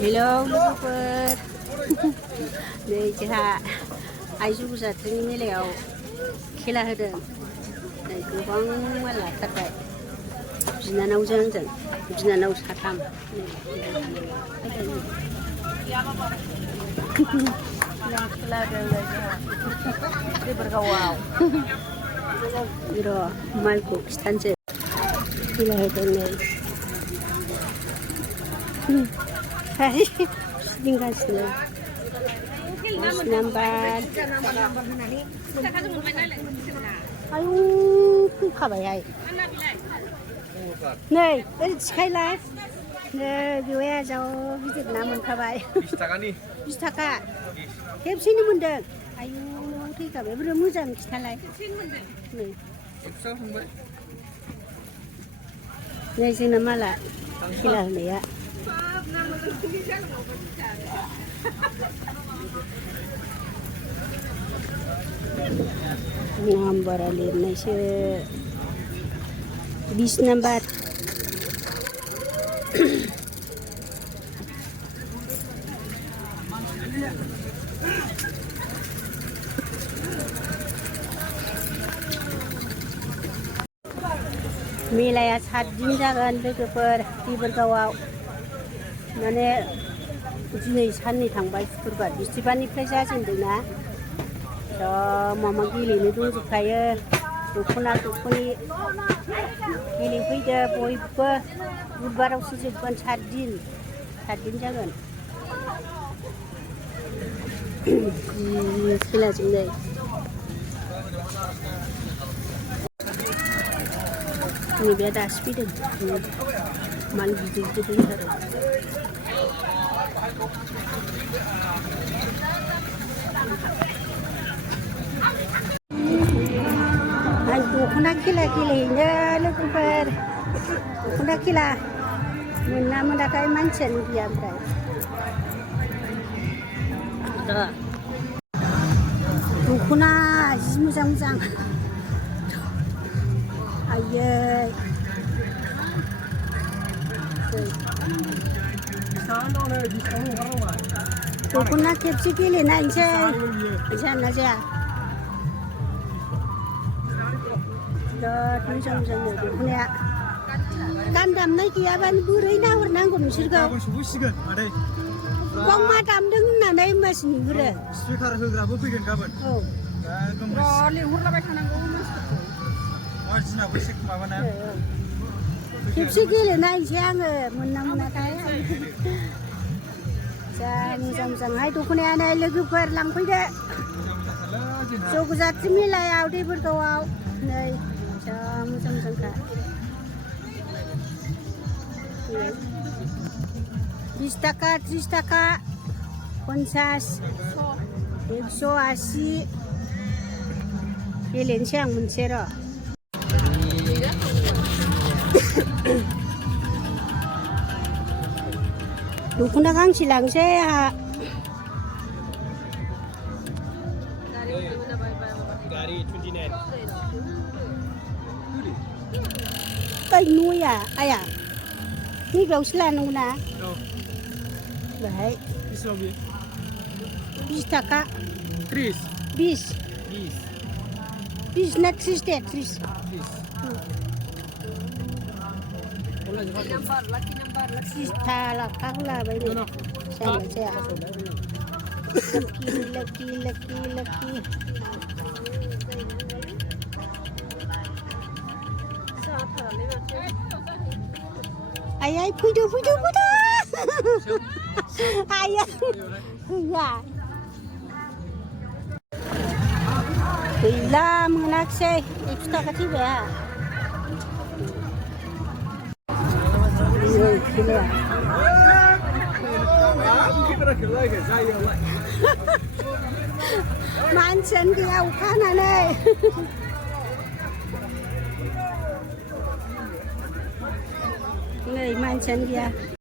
hello लोगोफोर नै जोंहा आइ जगजात्रिनि मेलायाव खेला होदों नै गोबां माल लाथारबाय बिनानावजों आंजों बिनानाव साथाम खेला होदों देबरगावआव र' माइखौ खिथानोसै खेला होदों नै गिदिंगासिनो नाम्बार आयु फैखाबायहाय नै ओरै थिखायलाय नै बेवाया जा गिदिर ना मोनखाबाय 20 थाखा खेबसेनो मोनदों आयु थैखाबाय बोरै मोजां खिथालाय नै जोंना माला खेला होनाया नाम्बारा लिरनायसो 20 नाम्बार मेलाया 7 दिन जागोन लोगोफोर देबरगावआव माने दिनै साननै थांबाय शुक्रबार बिस्थिबारनिफ्राय जाजेनदोंना मामा गेलेनो दंजोबखायो दख'ना दख'नि गेलेफैदो बयबो बुधबारावसो जोबगोन 7 दिन जागोन खेलाजों नै नैबे दासो फैदों माल गिदिर गिदिर दोनथारो दख'ना खेला गेलेहैनो लोगोफोर दख'ना खेला मोना मोनाखै मानसियानो गैया ओमफ्राय दख'ना जि मोजां मोजां आयै दख'ना खेबसे गेलेनायसै जाना जाया बिराद मोजां मोजां दख'नाया गान दामनाय गैयाबानो बोरै नाहरनांगौ नोंसोरखौ गाव मा दामदों होननानै होमबासो नुहुरो स्पिकार होग्राबो फैगोन गाबोन औ लिंहरलाबाय थानांगौ मानसिफोरखौ खेबसे गेलेनायसै आङो मोनना मोनाखै जा मोजां मोजांहाय दख'नायानो लोगोफोर लांफैदो जगजात्रि मेलायाव देबरगावआव नै जा मोजां मोजांखा 20 थाखा 30 थाखा 50 180 गेलेनोसै आं मोनसे र' दख'ना गांसे लांसै आंहा ओइ नया आया नैबेयावसो लानांगौ ना बेहाय 20 थाखा 20 ना 30 दे 30 30 लाखा होलाबाय जाया लाखि आयै फैदो आयै गैया गैला मोनाखिसै 100 थाखा थैबाय मानसियानो गैया अखा हानानै नै मानसियानो गैया